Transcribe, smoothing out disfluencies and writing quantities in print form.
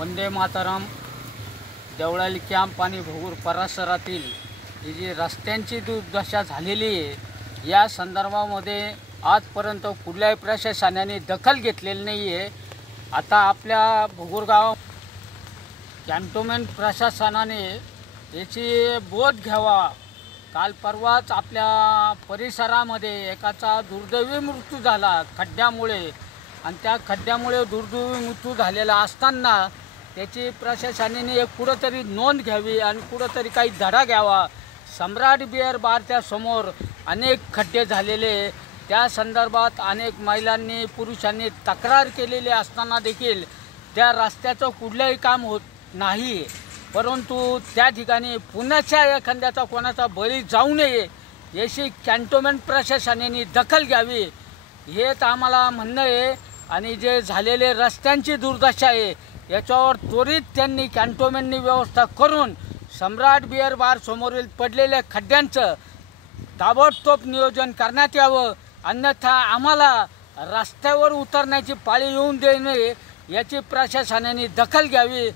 Vande Mataram. Deolali camp आणि भोगूर परिसरातील ही जी रस्त्यांची दुर्दशा झालेली आहे या संदर्भामध्ये आजपर्यंत कुठल्याही प्रशासनाने दखल घेतलेली नाही आहे. आता आपल्या भोगूर गाव कॅन्टोन्मेंट प्रशासनाने याची बोध घ्यावा. काल परवाच आपल्या परिसरामध्ये एकाचा दुर्दैवी मृत्यू झाला खड्ड्यामुळे, आणि त्या खड्ड्यामुळे दुर्दैवी मृत्यू झालेला असताना त्याची प्रशासनाने एक कुठंतरी नोंद घ्यावी आणि कुठंतरी काही धडा घ्यावा. सम्राट बिअर बारच्या समोर अनेक खड्डे झालेले, त्या संदर्भात अनेक महिलांनी पुरुषांनी तक्रार केलेली असताना देखील त्या रस्त्याचं कुठलंही काम होत नाही. परंतु त्या ठिकाणी पुण्याच्या एखाद्याचा कोणाचा बळी जाऊ नये याची कॅन्टोन्मेंट प्रशासनाने दखल घ्यावी हेच आम्हाला म्हणणं आहे. आणि जे झालेले रस्त्यांची दुर्दशा आहे याच्यावर त्वरित त्यांनी कॅन्टोन्मेंटनी व्यवस्था करून सम्राट बिअर बार समोरील पडलेल्या खड्ड्यांचं ताबडतोब नियोजन करण्यात यावं. अन्यथा आम्हाला रस्त्यावर उतरण्याची पाळी येऊन देऊ नये याची प्रशासनाने दखल घ्यावी.